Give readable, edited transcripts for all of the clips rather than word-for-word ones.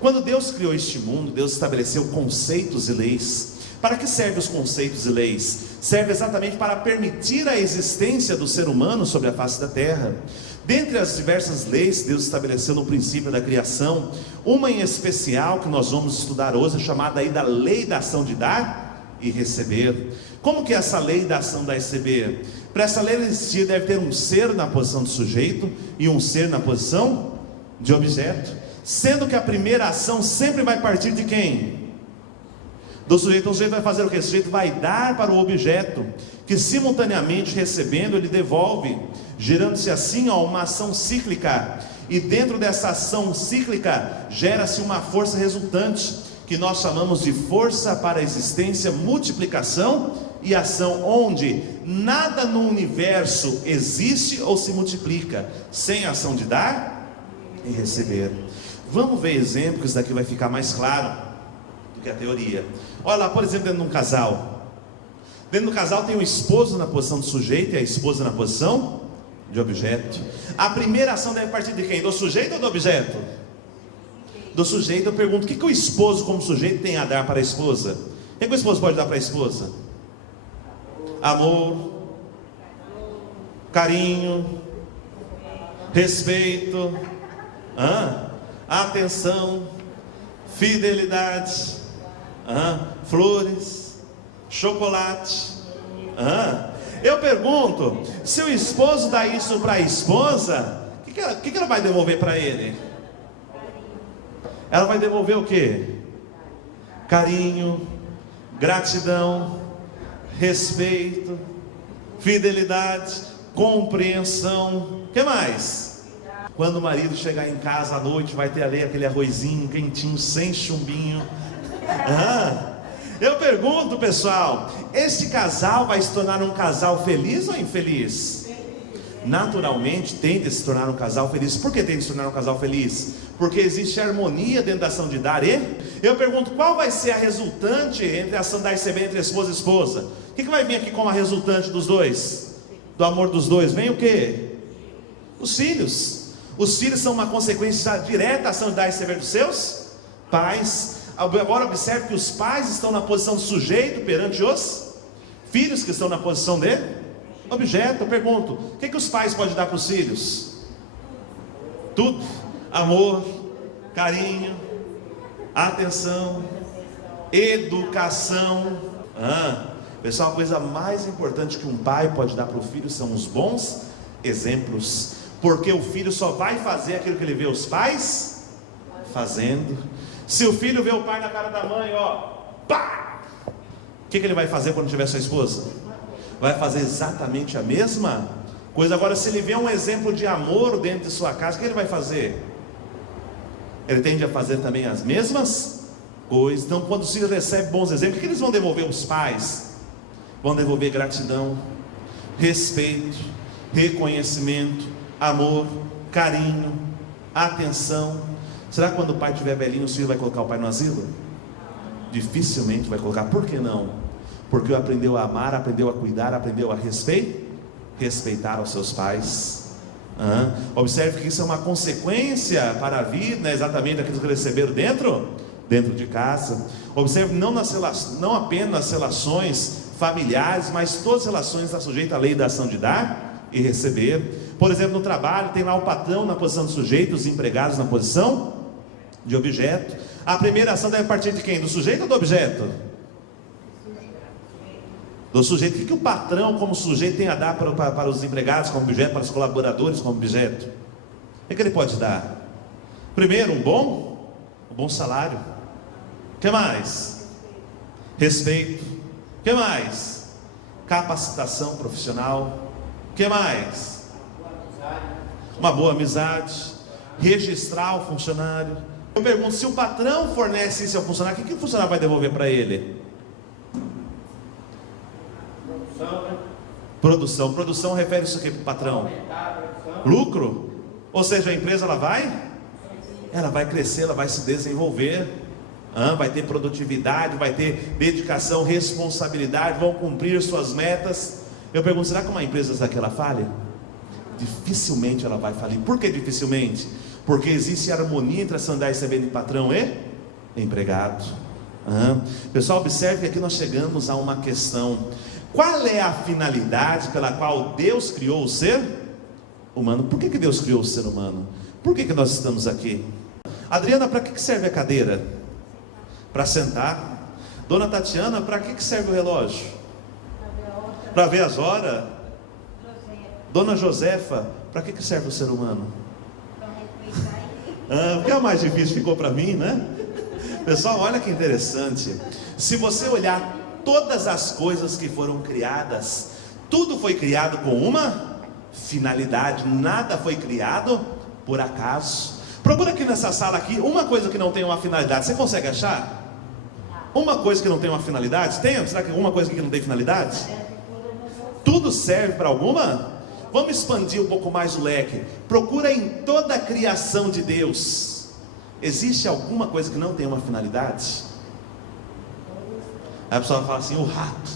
Quando Deus criou este mundo, Deus estabeleceu conceitos e leis. Para que servem os conceitos e leis? Serve exatamente para permitir a existência do ser humano sobre a face da terra. Dentre as diversas leis, Deus estabeleceu no princípio da criação, uma em especial que nós vamos estudar hoje, chamada aí da lei da ação de dar e receber. Como que é essa lei da ação da receber? Para essa lei existir, deve ter um ser na posição de sujeito e um ser na posição de objeto, sendo que a primeira ação sempre vai partir de quem? Do sujeito. Então o sujeito vai fazer o que? O sujeito vai dar para o objeto, que simultaneamente recebendo ele devolve, gerando-se assim uma ação cíclica, e dentro dessa ação cíclica gera-se uma força resultante, que nós chamamos de força para a existência, multiplicação e ação, onde nada no universo existe ou se multiplica sem a ação de dar e receber. Vamos ver exemplos, que isso daqui vai ficar mais claro do que a teoria. Olha lá, por exemplo, dentro de um casal. Dentro do casal tem o esposo na posição de sujeito e a esposa na posição de objeto. A primeira ação deve partir de quem? Do sujeito ou do objeto? Do sujeito. Eu pergunto, o que o esposo como sujeito tem a dar para a esposa? O que o esposo pode dar para a esposa? Amor, carinho, respeito, atenção, fidelidade, flores, chocolate. Eu pergunto, se o esposo dá isso para a esposa, o que ela vai devolver para ele? Ela vai devolver o que? Carinho, gratidão, respeito, fidelidade, compreensão. O que mais? Quando o marido chegar em casa à noite, vai ter ali aquele arrozinho quentinho, sem chumbinho. Eu pergunto, pessoal, esse casal vai se tornar um casal feliz ou infeliz? Naturalmente tende a se tornar um casal feliz. Por que tende a se tornar um casal feliz? Porque existe harmonia dentro da ação de dar e... Eu pergunto, qual vai ser a resultante entre a ação da receber entre esposa e esposa? O que vai vir aqui como a resultante dos dois? Do amor dos dois? Vem o que? Os filhos. Os filhos são uma consequência direta da ação de dar e receber dos seus pais. Agora observe que os pais estão na posição de sujeito perante os filhos, que estão na posição de objeto. Eu pergunto, o que os pais podem dar para os filhos? Tudo. Amor, carinho, atenção, educação. Pessoal, a coisa mais importante que um pai pode dar para o filho são os bons exemplos, porque o filho só vai fazer aquilo que ele vê os pais fazendo. Se o filho vê o pai na cara da mãe, pá! O que ele vai fazer quando tiver sua esposa? Vai fazer exatamente a mesma coisa. Agora, se ele vê um exemplo de amor dentro de sua casa, o que ele vai fazer? Ele tende a fazer também as mesmas coisas. Então, quando os filhos recebem bons exemplos, o que eles vão devolver aos pais? Vão devolver gratidão, respeito, reconhecimento, amor, carinho, atenção. Será que quando o pai estiver velhinho, o filho vai colocar o pai no asilo? Dificilmente vai colocar. Por que não? Porque aprendeu a amar, aprendeu a cuidar, aprendeu a respeitar os seus pais. Observe que isso é uma consequência para a vida, né? Exatamente daquilo que receberam dentro de casa. Observe, não apenas nas relações familiares, mas todas as relações estão sujeitas à lei da ação de dar e receber. Por exemplo, no trabalho tem lá o patrão na posição de sujeito, os empregados na posição de objeto. A primeira ação deve partir de quem? Do sujeito ou do objeto? Do sujeito. O que o patrão como sujeito tem a dar para os empregados como objeto, para os colaboradores como objeto? O que ele pode dar? Primeiro, um bom salário. O que mais? Respeito. O que mais? Capacitação profissional. O que mais? Uma boa amizade. Registrar o funcionário. Eu pergunto, se o patrão fornece isso ao funcionário, o que o funcionário vai devolver para ele? Produção refere-se a quê para o patrão? Lucro? Ou seja, a empresa ela vai crescer, ela vai se desenvolver, vai ter produtividade, vai ter dedicação, responsabilidade, vão cumprir suas metas. Eu pergunto, será que uma empresa daquela falha? Dificilmente ela vai falir. Por que dificilmente? Porque existe harmonia entre a sanidade recebendo de patrão e empregado. Pessoal, observe que aqui nós chegamos a uma questão: qual é a finalidade pela qual Deus criou o ser humano? Por que Deus criou o ser humano? Por que nós estamos aqui? Adriana, para que serve a cadeira? Para sentar. Dona Tatiana, para que serve o relógio? Para ver as horas. Dona Josefa, para que serve o ser humano? O que é mais difícil ficou para mim, né? Pessoal, olha que interessante. Se você olhar todas as coisas que foram criadas, tudo foi criado com uma finalidade. Nada foi criado por acaso. Procura aqui nessa sala aqui uma coisa que não tem uma finalidade. Você consegue achar? Uma coisa que não tem uma finalidade? Tem? Será que alguma coisa aqui não tem finalidade? Tudo serve para alguma? Vamos expandir um pouco mais o leque. Procura em toda a criação de Deus. Existe alguma coisa que não tem uma finalidade? Aí a pessoa fala assim: o rato.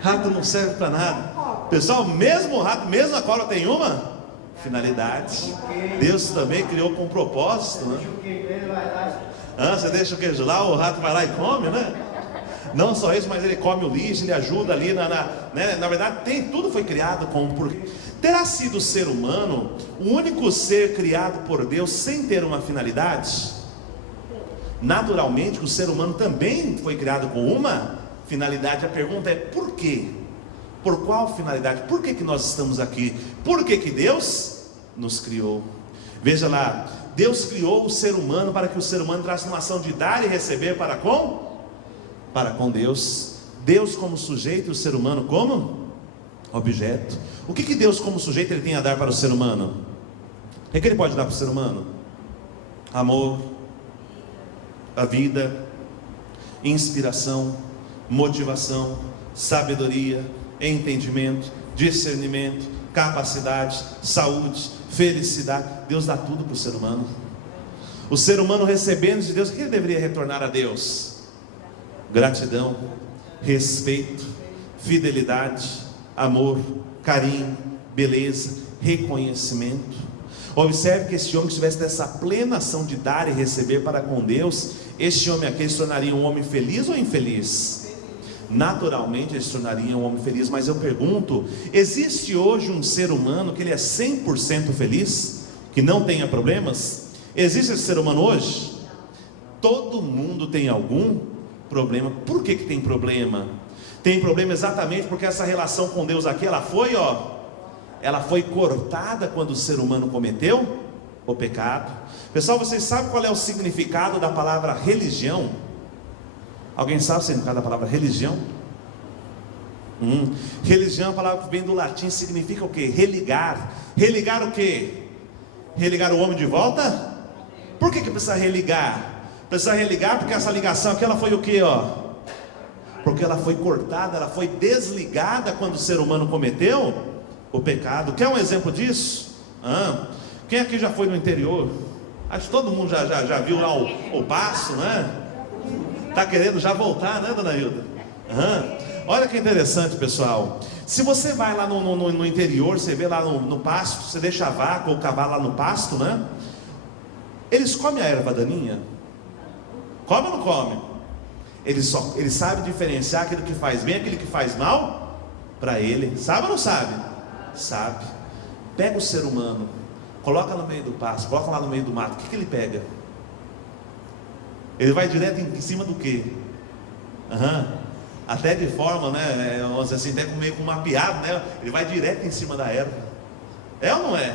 Rato não serve para nada. Pessoal, mesmo o rato, mesmo a cobra tem uma finalidade. Deus também criou com um propósito, né? Você deixa o queijo lá, o rato vai lá e come, né? Não só isso, mas ele come o lixo, ele ajuda ali né? Na verdade, tudo foi criado com um porquê. Terá sido o ser humano o único ser criado por Deus sem ter uma finalidade? Naturalmente, o ser humano também foi criado com uma finalidade. A pergunta é: por quê? Por qual finalidade? Por que nós estamos aqui? Por que Deus nos criou? Veja lá, Deus criou o ser humano para que o ser humano entrasse numa ação de dar e receber para com Deus. Deus como sujeito e o ser humano como objeto. O que Deus como sujeito ele tem a dar para o ser humano? O que ele pode dar para o ser humano? Amor, a vida, inspiração, motivação, sabedoria, entendimento, discernimento, capacidade, saúde, felicidade. Deus dá tudo para o ser humano. O ser humano recebendo de Deus, o que ele deveria retornar a Deus? Gratidão, respeito, fidelidade, amor, carinho, beleza, reconhecimento. Observe que esse homem que estivesse nessa plena ação de dar e receber para com Deus, este homem aqui se tornaria um homem feliz ou infeliz? Naturalmente ele se tornaria um homem feliz. Mas eu pergunto: existe hoje um ser humano que ele é 100% feliz? Que não tenha problemas? Existe esse ser humano hoje? Todo mundo tem algum problema. Por que tem problema? Tem problema exatamente porque essa relação com Deus aqui, ela foi cortada quando o ser humano cometeu o pecado. Pessoal, vocês sabem qual é o significado da palavra religião? Alguém sabe o significado da palavra religião? Religião é uma palavra que vem do latim, significa o quê? Religar. Religar o quê? Religar o homem de volta? Por que precisa religar? Precisa religar porque essa ligação aqui, ela foi o quê? Porque ela foi cortada, ela foi desligada quando o ser humano cometeu o pecado. Quer um exemplo disso? Quem aqui já foi no interior? Acho que todo mundo já viu lá o pasto, né? Está querendo já voltar, né, dona Hilda? Olha que interessante, pessoal. Se você vai lá no interior, você vê lá no pasto, você deixa a vaca ou o cavalo lá no pasto, né? Eles comem a erva daninha? Come ou não come? Eles sabem diferenciar aquilo que faz bem e aquilo que faz mal para ele. Sabe ou não sabe? Sabe. Pega o ser humano, coloca no meio do pasto, coloca lá no meio do mato. O que ele pega? Ele vai direto em cima do quê? Até de forma, né, vamos dizer assim, até meio com mapeado, né? Ele vai direto em cima da erva. É ou não é?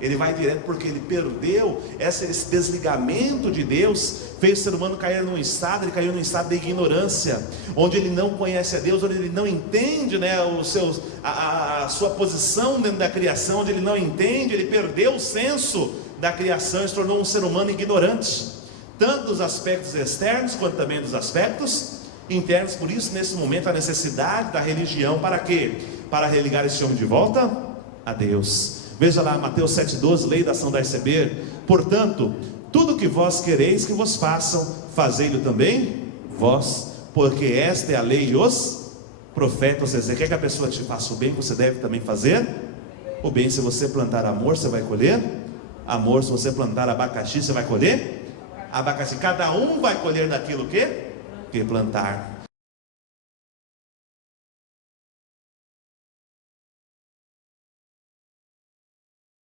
Ele vai direto porque ele perdeu esse desligamento de Deus, fez o ser humano cair num estado, ele caiu num estado de ignorância, onde ele não conhece a Deus, onde ele não entende, né, a sua posição dentro da criação, onde ele não entende, ele perdeu o senso da criação e se tornou um ser humano ignorante, tanto dos aspectos externos, quanto também dos aspectos internos. Por isso, nesse momento, a necessidade da religião, para quê? Para religar esse homem de volta a Deus. Veja lá, Mateus 7,12, lei da ação da receber. Portanto, tudo que vós quereis que vos façam, fazei-lo também vós, porque esta é a lei e os profetas. Ou seja, você quer que a pessoa te faça o bem, você deve também fazer o bem. Se você plantar amor, você vai colher Amor, se você plantar abacaxi, você vai colher abacaxi. Cada um vai colher daquilo que plantar.